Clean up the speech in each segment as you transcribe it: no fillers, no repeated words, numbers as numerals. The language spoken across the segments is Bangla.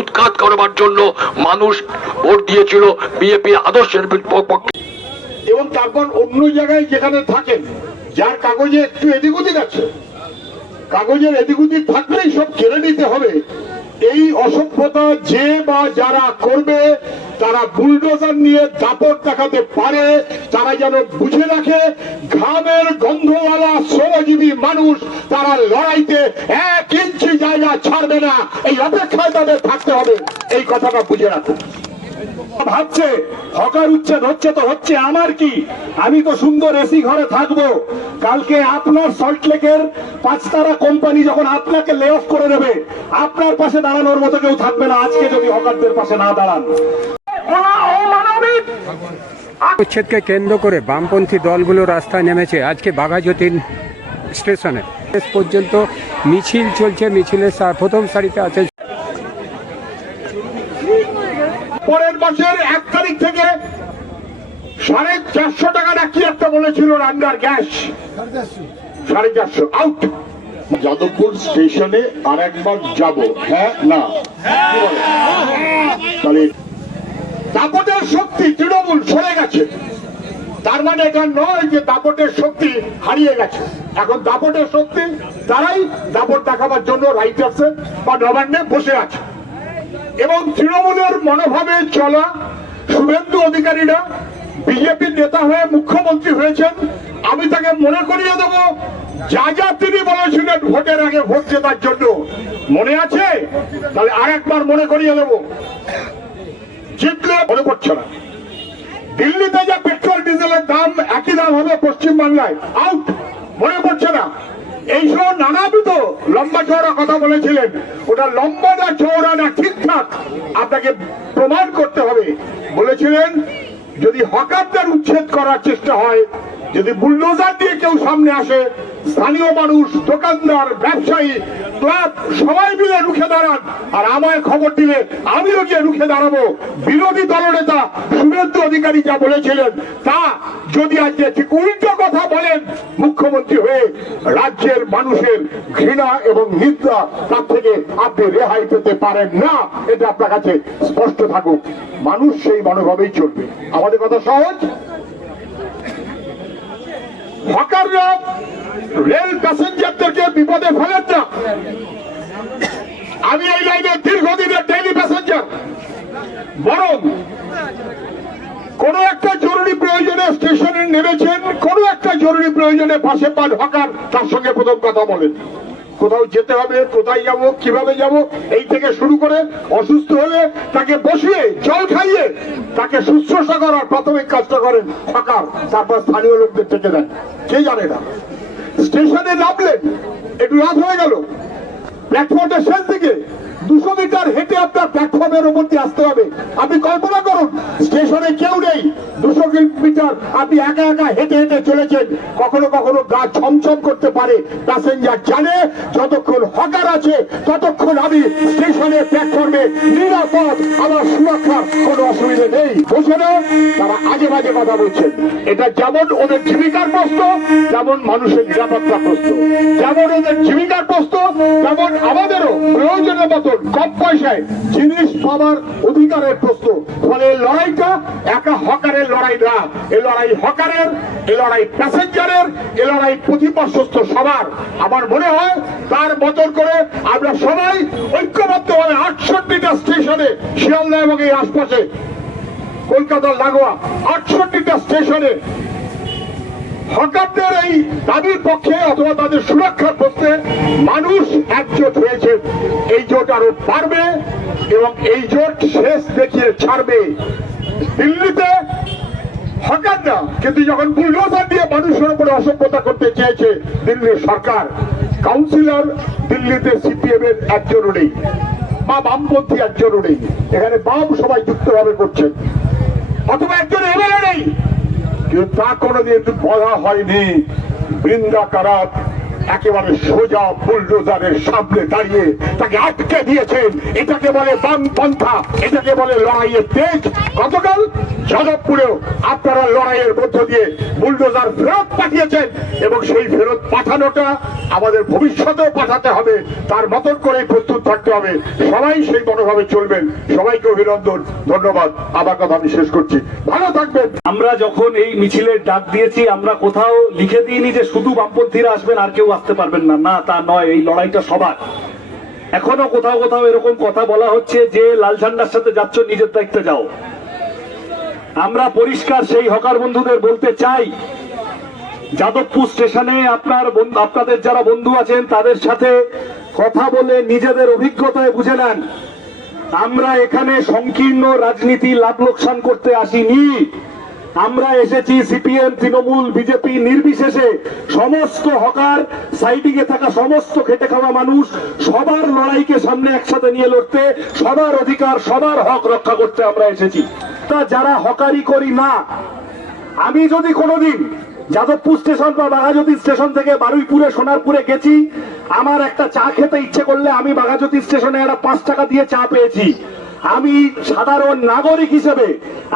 উৎখাত করবার জন্য মানুষ ভোট দিয়েছিল বিজেপি আদর্শের পক্ষে। এবং তারপর অন্য জায়গায় যেখানে থাকেন, যার কাগজে একটু এদিক ওদিক আছে, কাগজের এদিক ওদিক থাকলেই সব কেড়ে নিতে হবে, এই অসভ্যতা যে বা যারা করবে তারা বুলডোজার নিয়ে দাপট দেখাতে পারে, তারা যেন বুঝে রাখে ঘামের গন্ধওয়ালা শ্রমজীবী মানুষ তারা লড়াইতে 1 ইঞ্চি জায়গা ছাড়বে না, এই অপেক্ষায় তাদের থাকতে হবে, এই কথাটা বুঝে রাখুন। ভাবছে হকার উচ্ছেদ হচ্ছে তো হচ্ছে, আমার কি, আমি তো সুন্দর এসি ঘরে থাকবো। কালকে আপনার সল্টলেকের 5 তারা কোম্পানি যখন আপনাকে লে অফ করে দেবে, আপনার পাশে দাঁড়ানোর মতো কেউ থাকবে না আজকে যদি হকারদের পাশে না দাঁড়ান। উচ্ছেদকে কেন্দ্র করে বামপন্থী দলগুলো রাস্তায় নেমেছে আজকে বাঘাযতীন স্টেশনে। শেষ পর্যন্ত মিছিল চলছে, মিছিলের প্রথম সারিতে আছে। পরের মাসের 1 তারিখ থেকে 450 টাকা না কি একটা বলেছিল রান্নার গ্যাস, 450 আউট। যাদবপুর স্টেশনে আর একবার যাব, হ্যাঁ না তাহলে দাপটের শক্তি তৃণমূল সরে গেছে, তার মানে এটা নয় যে দাপটের শক্তি হারিয়ে গেছে। এখন দাপটের শক্তি তারাই দাপট দেখাবার জন্য রাইটার্সে বা নবান্নে বসে আছে। এবং তৃণমূলের মনোভাবে চলা শুভেন্দু অধিকারীরা বিজেপির নেতা হয়ে মুখ্যমন্ত্রী হয়েছেন, আমি তাকে মনে করিয়ে দেব যা যা তিনি বলেছিলেন ভোটের আগে ভোট জেতার জন্য, মনে আছে? তাহলে আর একবার মনে করিয়ে দেব, জিতলে মনে পড়ছে না। দিল্লিতে যা পেট্রোল ডিজেলের দাম একই দাম হবে পশ্চিমবাংলায়, আউট, মনে পড়ছে না। এইসব নানাবিধ লম্বা চওড়া কথা বলেছিলেন, ওটা লম্বা না চওড়া না ঠিকঠাক আপনাকে প্রমাণ করতে হবে। বলেছিলেন যদি হকারদের উচ্ছেদ করার চেষ্টা হয়, যদি বুলডোজার দিয়ে কেউ সামনে আসে, স্থানীয় মানুষ, দোকানদার, ব্যবসায়ী, ক্লাব সবাই মিলে রুখে দাঁড়ান, আর আমায় খবর দিলে আমিও গিয়ে রুখে দাঁড়াবো। বিরোধী দলনেতা শুভেন্দু অধিকারী যা বলেছিলেন তা যদি আজকে ঠিক উল্টো কথা বলেন মুখ্যমন্ত্রী হয়ে, রাজ্যের মানুষের ঘৃণা এবং নিন্দা তার থেকে আপনি রেহাই পেতে পারেন না, এটা আপনার কাছে স্পষ্ট থাকুক। মানুষ সেই মনোভাবেই চলবে। আমাদের কথা সহজ, হকাররা রেল প্যাসেঞ্জারদেরকে বিপদে ফেলেন না। আমি এই লাইনে দীর্ঘদিনের ডেইলি প্যাসেঞ্জার, বরং কোন একটা জরুরি প্রয়োজনে স্টেশনে নেমেছেন, কোন একটা জরুরি প্রয়োজনে পাশে পান হকার, তার সঙ্গে প্রথম কথা বলেন। কোথাও যেতে হবে, কোথায় যাব, কিভাবে যাব, এই থেকে শুরু করে অসুস্থ হলে তাকে বসিয়ে জল খাইয়ে তাকে শুশ্রূষা করার প্রাথমিক কাজটা করেন হকার, তারপর স্থানীয় লোকদের ডেকে দেন। কে জানে না, স্টেশনে নামলেন, একটু রাত হয়ে গেল, প্ল্যাটফর্মের শেষ দিকে 200 মিটার হেঁটে আপনার প্ল্যাটফর্মের উপর দিয়ে আসতে হবে। আপনি কল্পনা করুন স্টেশনে কেউ নেই, 200 মিটার আপনি একা একা হেঁটে হেঁটে চলেছেন। কখনো কখনো গা ছমছম করতে পারে, প্যাসেঞ্জার জানে যতক্ষণ হকার আছে ততক্ষণ আমি স্টেশনে প্ল্যাটফর্মে নিরাপদ, আমার সুরক্ষার কোনো অসুবিধা নেই। বসে না, তারা আজে বাজে কথা বলছেন। এটা যেমন ওদের জীবিকার প্রশ্ন, যেমন মানুষের নিরাপত্তা প্রশ্ন, যেমন ওদের জীবিকার প্রশ্ন, তেমন আমাদেরও প্রয়োজনের মতন কম পয়সায় জিনিস পাওয়ার অধিকারের প্রশ্ন। ফলে লড়াইটা একা হকারের লড়াই না, এ লড়াই হকারের, এ লড়াই প্যাসেঞ্জারের, এ লড়াই প্রতিপক্ষস্থ সবার। আমার মনে হয় তার মতন করে আমরা সবাই ঐক্যবদ্ধভাবে 68টা স্টেশনে, শিয়ালদা এবং এই আশপাশে কলকাতার লাগোয়া 68টা স্টেশনে হকারদের এই দাবির পক্ষে অথবা তাদের সুরক্ষার প্রশ্নে মানুষ একজোট হয়েছে। এই জোট আরো বাড়বে এবং এই জোট শেষ দেখিয়ে ছাড়বে। দিল্লিতে হকাররা কিন্তু যখন বুলডোজার দিয়ে মানুষের উপরে অসভ্যতা করতে চেয়েছে দিল্লির সরকার, কাউন্সিলর দিল্লিতে সিপিএম এর একজনও নেই বা বামপন্থী একজনও নেই। এখানে বাম সবাই যুক্তভাবে করছেন, অথবা একজন এমএলএ নেই, কিন্তু তা কোনোদিন বলা হয়নি। বৃন্দা কারাত একেবারে সোজা বুলডোজারের সামনে দাঁড়িয়ে তাকে আটকে দিয়েছেন। এটাকে বলে বামপন্থা, এটাকে বলে লড়াইয়ের তেজ। গতকাল যাদবপুরেও আপনারা লড়াইয়ের মধ্য দিয়ে বুলডোজার ফেরত পাঠিয়েছেন এবং সেই ফেরত পাঠানোটা আমাদের ভবিষ্যতেও পাঠাতে হবে, তার মতন করেই প্রস্তুত থাকতে হবে। সবাই সেই মনোভাবে চলবেন। সবাইকে অভিনন্দন, ধন্যবাদ। আমার কথা আমি শেষ করছি, ভালো থাকবেন। আমরা যখন এই মিছিলের ডাক দিয়েছি, আমরা কোথাও লিখে দিইনি যে শুধু বামপন্থীরা আসবেন আর কেউ আসতে পারবেন না, না তা নয়, এই লড়াইটা সবার। এখনো কোথাও কোথাও এরকম কথা বলা হচ্ছে যে লাল ঝান্ডার সাথে যাচ্ছ, নিজের দায়িত্বে যাও। আমরা পরিষ্কার সেই হকার বন্ধুদের বলতে চাই, যাদবপুর স্টেশনে আপনাদের যারা বন্ধু আছেন তাদের সাথে কথা বলে নিজেদের অভিজ্ঞতায় বুঝে নেন। আমরা এখানে সংকীর্ণ রাজনীতি লাভ লোকসান করতে আসিনি। আমরা এসেছি সিপিএম, তৃণমূল, বিজেপি নির্বিশেষে সমস্ত হকার, সাইডিংয়ে থাকা সমস্ত খেটে খাওয়া মানুষ, সবার লড়াইকে সামনে একসাথে নিয়ে লড়তে, সবার অধিকার, সবার হক রক্ষা করতে আমরা এসেছি। যারা হকারি করি না, আমি যদি কোনোদিন যাদবপুর স্টেশন বা বাঘাযতীন স্টেশন থেকে বারুইপুরে, সোনারপুরে গেছি, আমার একটা চা খেতে ইচ্ছে করলে আমি বাঘাযতীন স্টেশনে একটা 5 টাকা দিয়ে চা পেয়েছি। আমি সাধারণ নাগরিক হিসেবে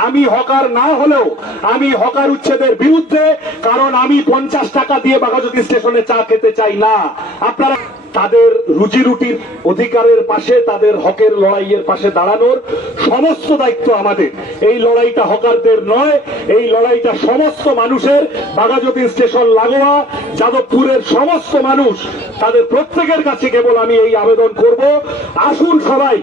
আমি হকার না হলেও আমি হকার উচ্ছেদের বিরুদ্ধে, কারণ আমি 50 টাকা দিয়ে বাঘাযতীন স্টেশনে চা খেতে চাই না। আপনারা তাদের রুজি রুটির অধিকারের পাশে, তাদের হকের লড়াইয়ের পাশে দাঁড়ানোর সমস্ত দায়িত্ব আমাদের। এই লড়াইটা হকারদের নয়, এই লড়াইটা সমস্ত মানুষের। বাঘাযতীন স্টেশন লাগোয়া যাদবপুরের সমস্ত মানুষ, তাদের প্রত্যেকের কাছে কেবল আমি এই আবেদন করব, আসুন সবাই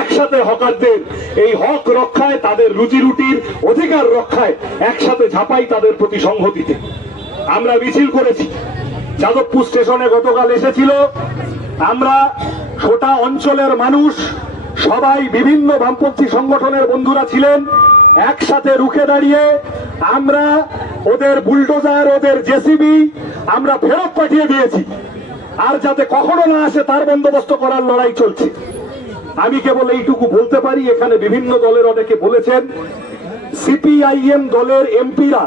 একসাথে হকারদের এই হক রক্ষায়, তাদের রুজি রুটির অধিকার রক্ষায় একসাথে ঝাঁপাই, তাদের প্রতি সংহতিতে। আমরা মিছিল করেছি, যাদবপুর স্টেশনে গতকাল এসেছিল। আমরা গোটা অঞ্চলের মানুষ, সবাই বিভিন্ন বামপন্থী সংগঠনের বন্ধুরা ছিলেন, একসাথে রুখে দাঁড়িয়ে আমরা ওদের বুলডোজার, ওদের জেসিবি আমরা ফেরত পাঠিয়ে দিয়েছি। আর যাতে কখনো না আসে তার বন্দোবস্ত করার লড়াই চলছে। আমি কেবল এইটুকু বলতে পারি, এখানে বিভিন্ন দলের অনেকে বলেছেন, সিপিআইএম দলের এমপিরা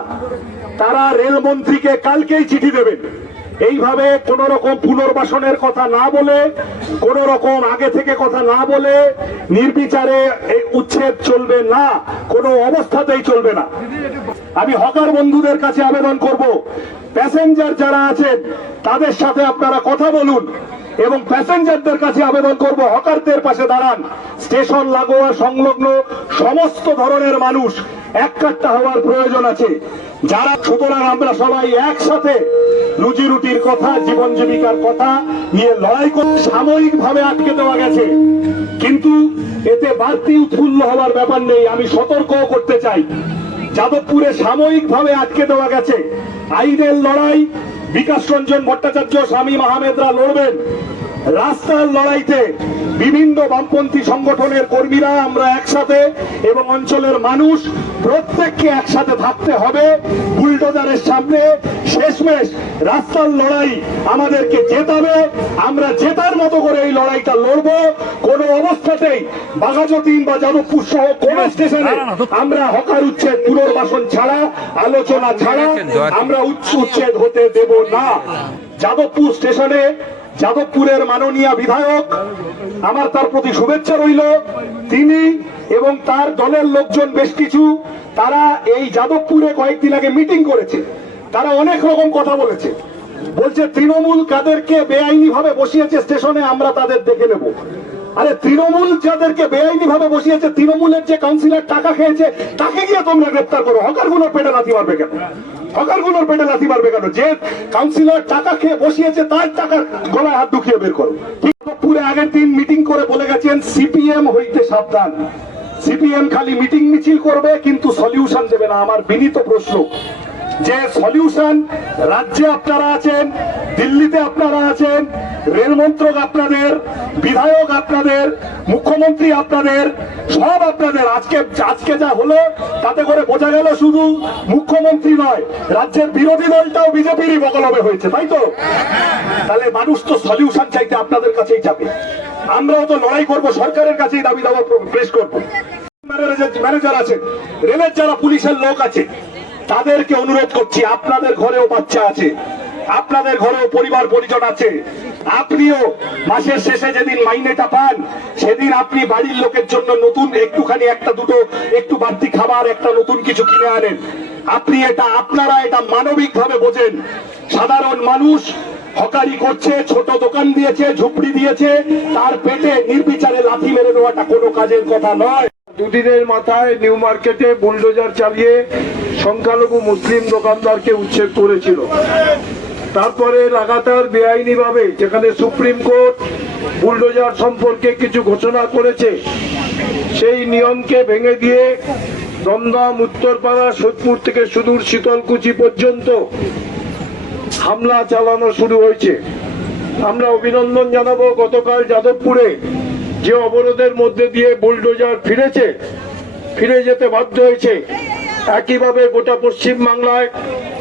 তারা রেলমন্ত্রীকে কালকেই চিঠি দেবেন। এইভাবে কোন রকম পুনর্বাসনের কথা না বলে, কোন রকম আগে থেকে কথা না বলে নির্বিচারে উচ্ছেদ চলবে না, কোনো অবস্থাতেই চলবে না। আমি হকার বন্ধুদের কাছে আবেদন করব, প্যাসেঞ্জার যারা আছেন তাদের সাথে আপনারা কথা বলুন এবং প্যাসেঞ্জারদের কাছে আবেদন করব, হকারদের পাশে দাঁড়ান। স্টেশন লাগোয়া সংলগ্ন সমস্ত ধরনের মানুষ এককাট্টা হওয়ার প্রয়োজন আছে। যারা, সুতরাং আমরা সবাই একসাথে রুজি রুটির কথা, জীবন জীবিকার কথা নিয়ে লড়াই করে। সাময়িকভাবে আটকে দেওয়া গেছে, কিন্তু এতে বাড়তি উৎফুল্ল হওয়ার ব্যাপার নেই। আমি সতর্কও করতে চাই, যাদবপুরে সাময়িকভাবে আটকে দেওয়া গেছে। আইনের লড়াই বিকাশ রঞ্জন ভট্টাচার্য, শামীম আহমেদরা লড়বেন। রাস্তার লড়াইতে বিভিন্ন বামপন্থী সংগঠনের কর্মীরা আমরা একসাথে এবং অঞ্চলের মানুষ প্রত্যেককে একসাথে থাকতে হবে। বুলডোজারের সামনে শেষমেশ রাস্তার লড়াই আমাদেরকে জেতাবে। আমরা জেতার মতো করে এই লড়াইটা লড়বো। কোনো অবস্থাতেই বাঘাযতীন বা যাদবপুর সহ কোন স্টেশনে আমরা হকার উচ্ছেদ, পুনর্বাসন ছাড়া, আলোচনা ছাড়া আমরা উচ্ছেদ হতে দেব না। যাদবপুর স্টেশনে যাদবপুরের মাননীয় বিধায়ক, আমার তার প্রতি শুভেচ্ছা রইল। তিনি এবং তার দলের লোকজন বেশ কিছু, তারা এই যাদবপুরে কয়েকদিন আগে মিটিং করেছে। তারা অনেক রকম কথা বলেছে, বলছে তৃণমূল কাদেরকে বেআইনি ভাবে বসিয়েছে স্টেশনে, আমরা তাদের দেখে নেব। আরে তৃণমূল যাদেরকে বেআইনি ভাবে বসিয়েছে, তৃণমূলের যে কাউন্সিলর টাকা খেয়েছে তাকে গিয়ে তোমরা গ্রেপ্তার করো। হকারগুলোর পেটে লাথি মারবে কেন? হকারগুলোর পেটে লাথি মারবে কেন? যে কাউন্সিলর টাকা খেয়ে বসিয়েছে তার টাকার গলায় হাত ঢুকিয়ে বের করো। পুরো আগের দিন মিটিং করে বলে গেছেন সিপিএম হইতে সাবধান। সিপিএম খালি মিটিং মিছিল করবে কিন্তু সলিউশন দেবে না। আমার বিনীত প্রশ্ন, যে সলিউশন রাজ্যে আপনারা আছেন, দিল্লিতে আপনারা আছেন, রেল মন্ত্রক আপনাদের, বিধায়ক আপনাদের, মুখ্যমন্ত্রী আপনাদের, সব আপনাদের। আজকে যা হলো তাতে করে বোঝা গেল শুধু মুখ্যমন্ত্রী নয়, রাজ্যের বিরোধী দলটাও বিজেপিরই বগলবে হয়েছে, তাই তো? তাহলে মানুষ তো সলিউশন চাইতে আপনাদের কাছেই যাবে। আমরাও তো লড়াই করব, সরকারের কাছেই দাবি দাবা পেশ করবো। ম্যানেজার আছে, রেলের যারা পুলিশের লোক আছে, তাদেরকে অনুরোধ করছি, আপনাদের ঘরেও বাচ্চা আছে, আপনাদের ঘরেও পরিবার পরিজন আছে। আপনিও মাসের শেষে যেদিন মাইনেটা পান সেদিন আপনি বাড়ির লোকের জন্য নতুন একটুখানি একটা দুটো একটু বাড়তি খাবার একটা নতুন কিছু কিনে আনেন। আপনি আপনারা এটা মানবিক ভাবে বোঝেন। সাধারণ মানুষ হকারি করছে, ছোট দোকান দিয়েছে, ঝুপড়ি দিয়েছে, তার পেটে নির্বিচারে লাথি মেরে দেওয়াটা কোনো কাজের কথা নয়। দুদিনের মাথায় নিউ মার্কেটে বুলডোজার চালিয়ে সংখ্যালঘু মুসলিম দোকানদারকে উচ্ছেদ করেছিল। তারপরে লাগাতার বেআইনিভাবে যেখানে সুপ্রিম কোর্ট বুলডোজার সম্পর্কে কিছু ঘোষণা করেছে সেই নিয়মকে ভেঙে দিয়ে দমদম, উত্তরপাড়া, সোদপুর থেকে সুদূর শীতলকুচি পর্যন্ত হামলা চালানো শুরু হয়েছে। আমরা অভিনন্দন জানাবো গতকাল যাদবপুরে যে অবরোধের মধ্যে দিয়ে বুলডোজার ফিরে যেতে বাধ্য হয়েছে। একইভাবে গোটা পশ্চিম বাংলায়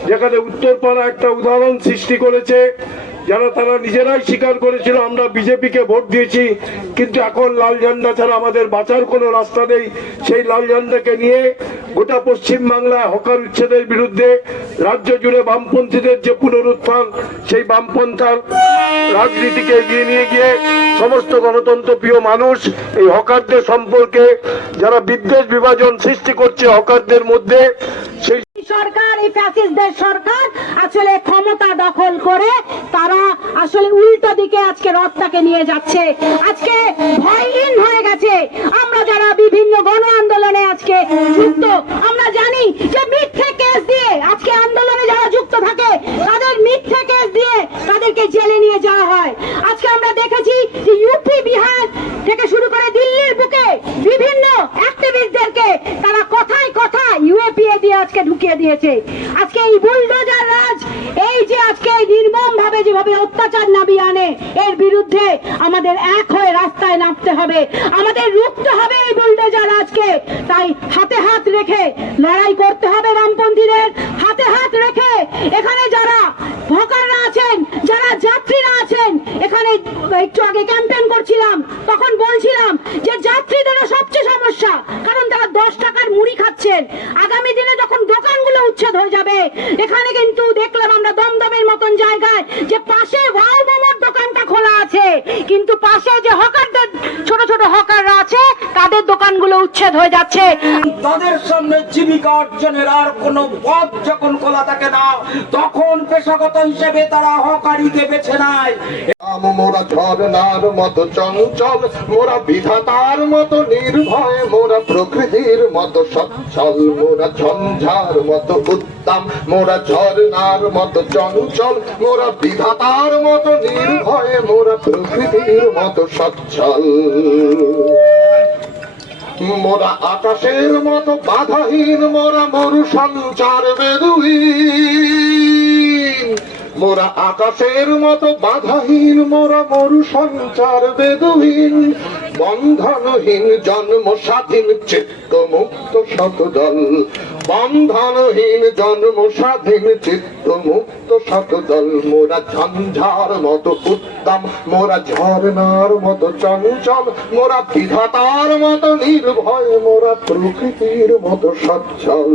যেখানে উত্তরপাড়া একটা উদাহরণ সৃষ্টি করেছে, যারা তারা নিজেরাই স্বীকার করেছিল আমরা বিজেপিকে ভোট দিয়েছি, কিন্তু এখন লাল ঝান্ডা ছাড়া আমাদের বাঁচার কোনো রাস্তা নেই। সেই লাল ঝান্ডাকে নিয়ে গোটা পশ্চিম বাংলায় হকার উচ্ছেদের বিরুদ্ধে রাজ্য জুড়ে বামপন্থীদের যে পুনরুত্থান, সেই বামপন্থার রাজনীতিকে এগিয়ে নিয়ে গিয়ে সমস্ত গণতন্ত্র প্রিয় মানুষ এই হকারদের সম্পর্কে যারা বিদ্বেষ বিভাজন সৃষ্টি করছে হকারদের মধ্যে, সেই সরকার, এই ফ্যাসিস্টদের সরকার আসলে ক্ষমতা দখল করে তারা আসলে উল্টো দিকে আজকে রথটাকে নিয়ে যাচ্ছে। আজকে ভয়হীন হয়ে গেছে। আমরা যারা বিভিন্ন গণ আন্দোলনে আজকে যুক্ত, আমরা জানি যে মিথ্যে কেস দিয়ে আজকে আন্দোলনে যারা যুক্ত থাকে তাদের মিথ্যে কেস দিয়ে তাদেরকে জেলে নিয়ে যাওয়া হয়। আজকে আমরা দেখেছি যে ইউপি, বিহার থেকে শুরু করে দিল্লির বুকে বিভিন্ন অ্যাক্টিভিস্টদেরকে তারা কথায় কথায় ইউএপিএ দিয়ে আজকে ঢুকিয়ে দিয়েছে। আজকে এই বুলডোজার রাজ, এই যে আজকে নির্মম ভাবে যেভাবে অত্যাচার নামিয়ে আনে, এর বিরুদ্ধে আমাদের এক হয়ে রাস্তায় নামতে হবে, আমাদের রুখতে হবে এই বুলডোজার রাজকে। তাই হাতে হাত রেখে লড়াই করতে হবে বামপন্থীদের, হাতে হাত রেখে এখানে যারা হকাররা আছেন, যারা যাত্রীরা আছেন, এখানে একটু আগে ক্যাম্পেইন করছিলাম, তখন বলছিলাম যে যাত্রীদেরও সবচেয়ে সমস্যা, কারণ তারা 10 টাকার মুড়ি খাচ্ছেন। আগামী দিনে যখন দোকানগুলো উচ্ছেদ হয়ে যাবে, এখানে কিন্তু দেখলাম আমরা দমদমের মতন জায়গায় যে পাশে ওয়াও মোমোর দোকানটা খোলা আছে, কিন্তু পাশে যে হকারদের ছোট ছোট হকাররা আছে তাদের দোকানগুলো উচ্ছেদ হয়ে যাচ্ছে। তাদের সামনে জীবিকা অর্জনের আর কোনো পথ যখন খোলা থাকে না, তখন পেশাগত হিসেবে তারা হকারিকে বেছে নেয়। মোরা ঝরনার মতো চঞ্চল, মোরা বিধাতার মতো নির্ভয়, মোরা প্রকৃতির মতো সচ্ছল, মোরা ঝঞ্ঝার মতো উত্তম, মোরা ঝরনার মতো চঞ্চল, মোরা বিধাতার মতো নির্ভয়, মোরা প্রকৃতির মতো সচ্ছল, মোরা আকাশের মতো বাধাহীন, মোরা মরু সঞ্চার বেদুইন, মোরা আকাশের মতো বাধাহীন, মোরা মরু সঞ্চার বেদুহীন, বন্ধনহীন জন্ম স্বাধীন চিত্ত মুক্ত শতদল, বন্ধনহীন জন্ম স্বাধীন চিত্ত মুক্ত শতদল, মোরা ঝঞ্ঝার মতো উত্তম, মোরা ঝরনার মতো চঞ্চল, মোরা বিধাতার মতো নির্ভয়, মোরা প্রকৃতির মতো সচ্ছল।